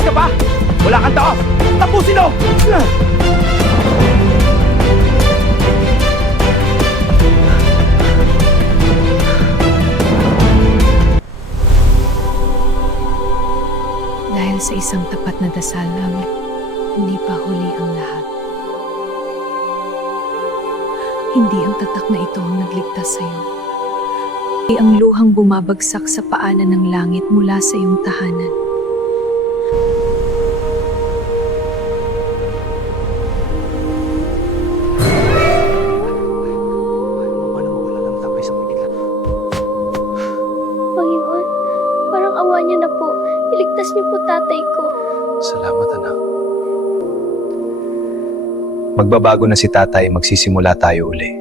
Tatakas ka pa? Wala kang taos! Tapusin mo! Dahil sa isang tapat na dasal namin, hindi pa huli ang lahat. Hindi ang tatak na ito ang nagligtas sa iyo. Ay ang luhang bumabagsak sa paanan ng langit mula sa iyong tahanan. Paano mawala ng tapay sa pigilan? Panginoon, parang awa niyo na po. Iligtas niyo po tatay ko. Salamat, anak. Magbabago na si tatay, magsisimula tayo uli.